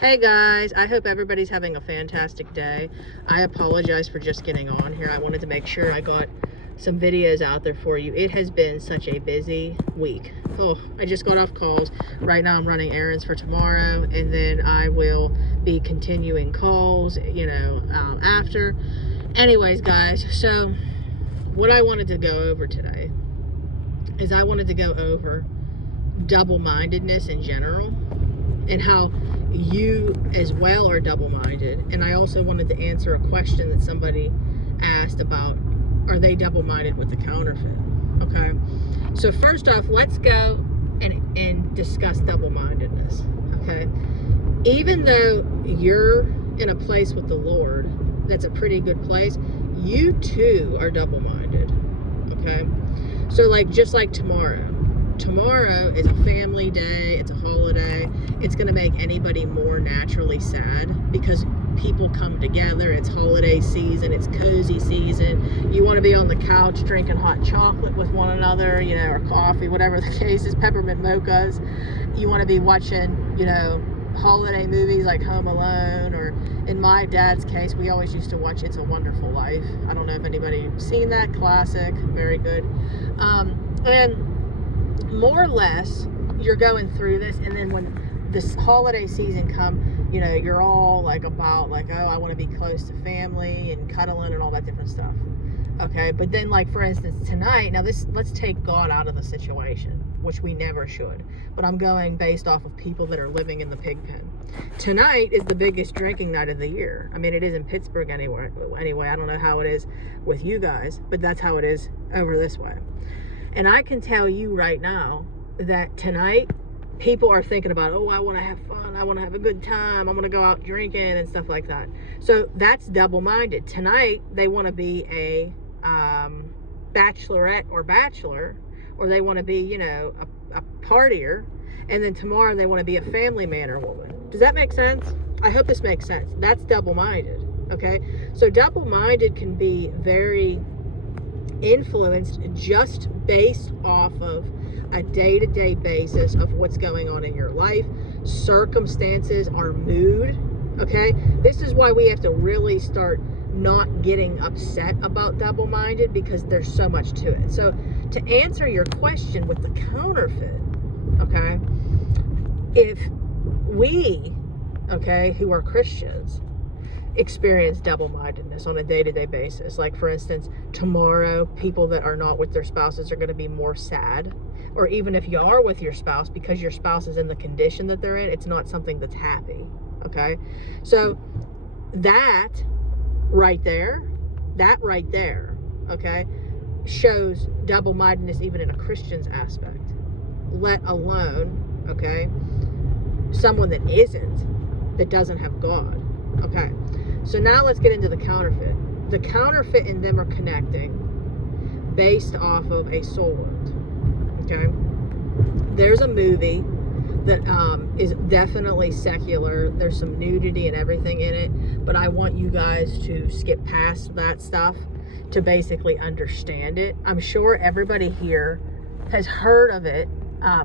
Hey guys, I hope everybody's having a fantastic day. I apologize for just getting on here. I wanted to make sure I got some videos out there for you. It has been such a busy week. Oh, I just got off calls. Right now I'm running errands for tomorrow, and then I will be continuing calls, after. Anyways, guys, so what I wanted to go over today is I wanted to go over double-mindedness in general and how you as well are double-minded. And I also wanted to answer a question that somebody asked about, are they double-minded with the counterfeit? Okay, so first off, let's go and discuss double-mindedness. Okay, even though you're in a place with the Lord that's a pretty good place, you too are double-minded. Okay, so just like tomorrow is a family day, it's a holiday. It's going to make anybody more naturally sad because people come together. It's holiday season, it's cozy season. You want to be on the couch drinking hot chocolate with one another, or coffee, whatever the case is, peppermint mochas. You want to be watching, holiday movies like Home Alone, or in my dad's case, we always used to watch It's a Wonderful Life. I don't know if anybody's seen that. Classic, very good. And more or less, you're going through this, and then when this holiday season comes, you're all oh, I want to be close to family and cuddling and all that different stuff. Okay, but then for instance tonight, now let's take God out of the situation, which we never should, but I'm going based off of people that are living in the pig pen. Tonight is the biggest drinking night of the year. I mean, it is in Pittsburgh anyway. I don't know how it is with you guys, but that's how it is over this way. And I can tell you right now that tonight, people are thinking about, oh, I want to have fun. I want to have a good time. I want to go out drinking and stuff like that. So that's double-minded. Tonight, they want to be a bachelorette or bachelor, or they want to be, a partier. And then tomorrow, they want to be a family man or woman. Does that make sense? I hope this makes sense. That's double-minded, okay? So double-minded can be very influenced just based off of a day-to-day basis of what's going on in your life, circumstances, our mood. Okay, this is why we have to really start not getting upset about double-minded, because there's so much to it. So to answer your question with the counterfeit, okay, if we, who are Christians, experience double-mindedness on a day-to-day basis, like for instance tomorrow, people that are not with their spouses are going to be more sad, or even if you are with your spouse, because your spouse is in the condition that they're in, it's not something that's happy. Okay, so that right there, okay, shows double-mindedness even in a Christian's aspect, let alone, okay, someone that doesn't have God. Okay, so now let's get into the counterfeit. The counterfeit and them are connecting based off of a soul wound. Okay, there's a movie that is definitely secular. There's some nudity and everything in it, but I want you guys to skip past that stuff to basically understand it. I'm sure everybody here has heard of it,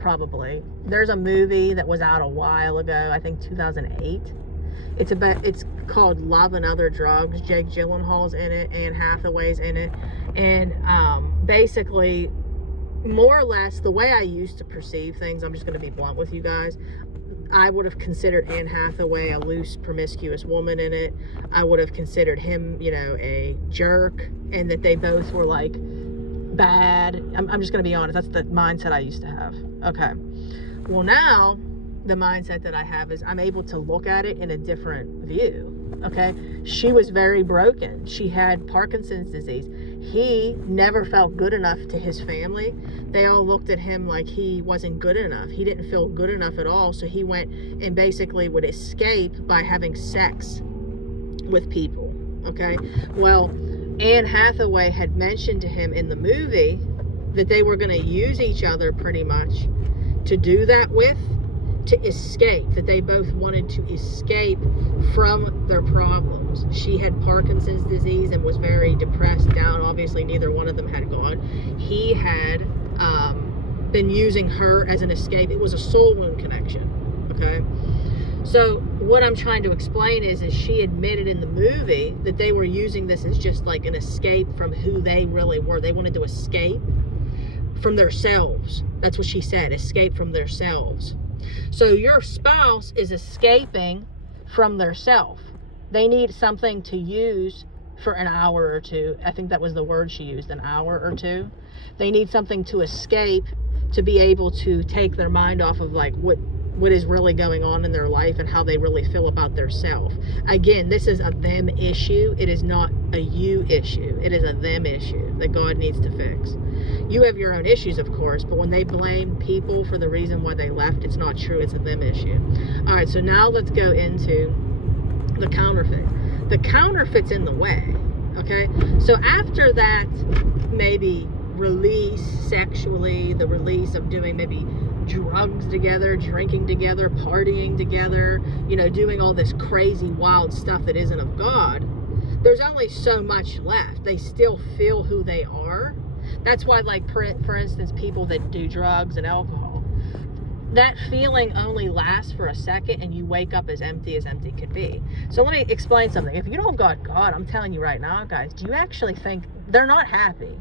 probably. There's a movie that was out a while ago, I think 2008. It's called Love and Other Drugs. Jake Gyllenhaal's in it, Anne Hathaway's in it, and basically, more or less, the way I used to perceive things, I'm just going to be blunt with you guys, I would have considered Anne Hathaway a loose, promiscuous woman in it. I would have considered him, a jerk, and that they both were bad. I'm just going to be honest. That's the mindset I used to have. Okay. Well, now the mindset that I have is I'm able to look at it in a different view. Okay, she was very broken. She had Parkinson's disease. He never felt good enough to his family. They all looked at him like he wasn't good enough. He didn't feel good enough at all, so he went and basically would escape by having sex with people. Okay, well, Anne Hathaway had mentioned to him in the movie that they were going to use each other pretty much to do that with, to escape, that they both wanted to escape from their problems. She had Parkinson's disease and was very depressed, down. Obviously, neither one of them had gone. He had been using her as an escape. It was a soul wound connection, okay? So what I'm trying to explain is she admitted in the movie that they were using this as just like an escape from who they really were. They wanted to escape from themselves. That's what she said, escape from themselves. So your spouse is escaping from their self. They need something to use for an hour or two. I think that was the word she used, an hour or two. They need something to escape, to be able to take their mind off of like what is really going on in their life and how they really feel about their self. Again, this is a them issue. It is not a you issue. It is a them issue that God needs to fix. You have your own issues, of course, but when they blame people for the reason why they left, it's not true. It's a them issue. All right, so now let's go into the counterfeit. The counterfeit's in the way, okay? So after that, maybe release sexually, the release of doing maybe drugs together, drinking together, partying together, you know, doing all this crazy, wild stuff that isn't of God, there's only so much left. They still feel who they are. That's why, like, for instance, people that do drugs and alcohol, that feeling only lasts for a second and you wake up as empty could be. So let me explain something. If you don't got God, I'm telling you right now, guys, do you actually think they're not happy?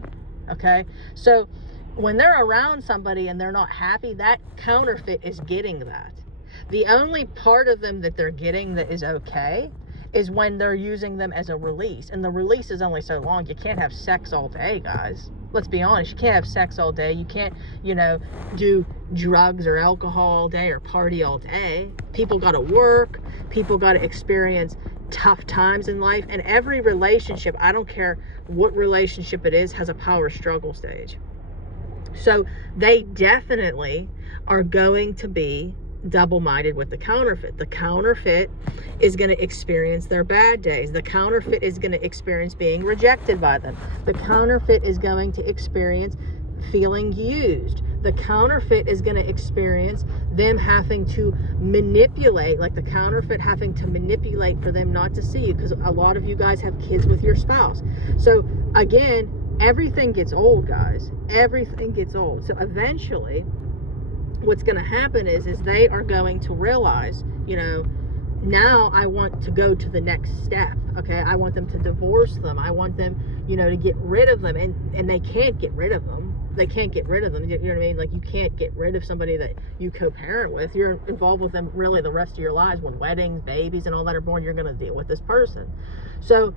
Okay? So when they're around somebody and they're not happy, that counterfeit is getting that. The only part of them that they're getting that is okay is when they're using them as a release. And the release is only so long. You can't have sex all day, guys. Let's be honest. You can't have sex all day. You can't, you know, do drugs or alcohol all day or party all day. People got to work. People got to experience tough times in life. And every relationship, I don't care what relationship it is, has a power struggle stage. So they definitely are going to be double-minded with the counterfeit. The counterfeit is going to experience their bad days. The counterfeit is going to experience being rejected by them. The counterfeit is going to experience feeling used. The counterfeit is going to experience them having to manipulate, like the counterfeit having to manipulate for them not to see you, because a lot of you guys have kids with your spouse. So again, everything gets old, guys. Everything gets old. So eventually what's going to happen is they are going to realize, you know, now I want to go to the next step. Okay, I want them to divorce them. I want them, you know, to get rid of them, and they can't get rid of them. They can't get rid of them. You know what I mean? Like, you can't get rid of somebody that you co-parent with. You're involved with them really the rest of your lives. When weddings, babies, and all that are born, you're going to deal with this person. So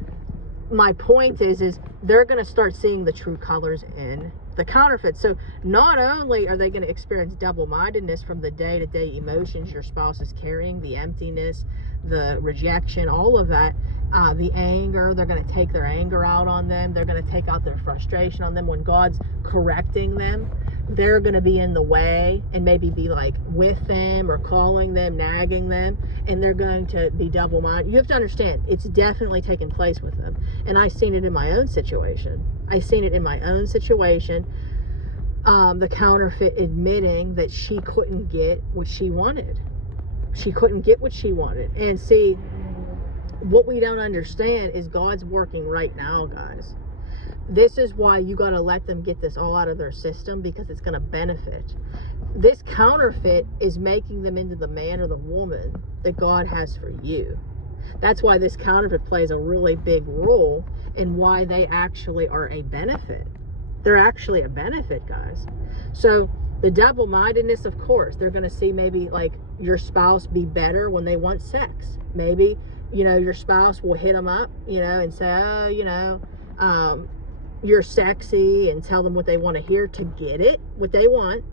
my point is they're going to start seeing the true colors in the counterfeit. So not only are they going to experience double-mindedness from the day-to-day emotions your spouse is carrying, the emptiness, the rejection, all of that, the anger, they're going to take their anger out on them. They're going to take out their frustration on them. When God's correcting them, they're going to be in the way and maybe be like with them or calling them, nagging them, and they're going to be double-minded. You have to understand, it's definitely taken place with them. And I've seen it in my own situation. The counterfeit admitting that she couldn't get what she wanted. She couldn't get what she wanted. And see, what we don't understand is God's working right now, guys. This is why you got to let them get this all out of their system, because it's going to benefit. This counterfeit is making them into the man or the woman that God has for you. That's why this counterfeit plays a really big role in why they actually are a benefit. They're actually a benefit, guys. So the double-mindedness, of course, they're going to see maybe like your spouse be better when they want sex. Maybe, you know, your spouse will hit them up, you know, and say, oh, you know, you're sexy, and tell them what they want to hear to get it, what they want.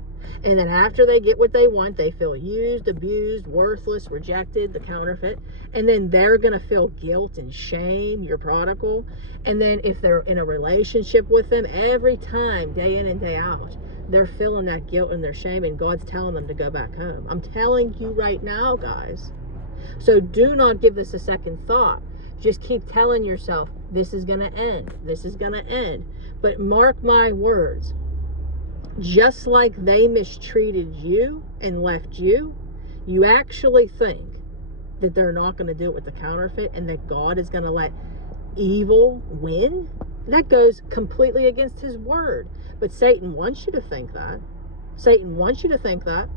And then after they get what they want, they feel used, abused, worthless, rejected, the counterfeit. And then they're going to feel guilt and shame, your prodigal. And then if they're in a relationship with them, every time, day in and day out, they're feeling that guilt and their shame, and God's telling them to go back home. I'm telling you right now, guys. So do not give this a second thought. Just keep telling yourself, this is going to end. This is going to end. But mark my words, just like they mistreated you and left you, you actually think that they're not going to do it with the counterfeit, and that God is going to let evil win? That goes completely against his word. But Satan wants you to think that. Satan wants you to think that.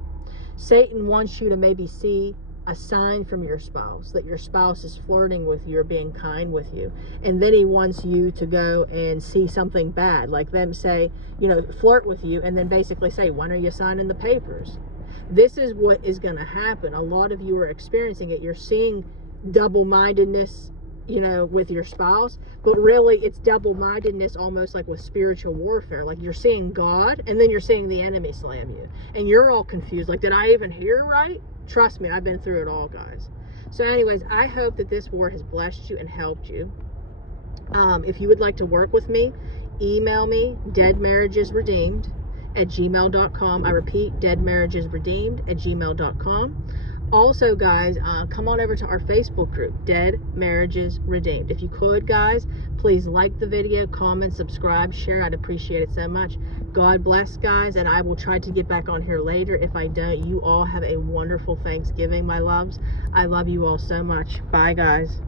Satan wants you to maybe see a sign from your spouse that your spouse is flirting with you or being kind with you, and then he wants you to go and see something bad, like them say, you know, flirt with you and then basically say, when are you signing the papers? This is what is going to happen. A lot of you are experiencing it. You're seeing double-mindedness, you know, with your spouse, but really it's double-mindedness almost like with spiritual warfare. Like you're seeing God and then you're seeing the enemy slam you, and you're all confused, like, did I even hear right? Trust me, I've been through it all, guys. So anyways, I hope that this word has blessed you and helped you. If you would like to work with me, email me, deadmarriagesredeemed@gmail.com. I repeat, deadmarriagesredeemed@gmail.com. Also, guys, come on over to our Facebook group, Dead Marriages Redeemed. If you could, guys, please like the video, comment, subscribe, share. I'd appreciate it so much. God bless, guys, and I will try to get back on here later. If I don't, you all have a wonderful Thanksgiving, my loves. I love you all so much. Bye, guys.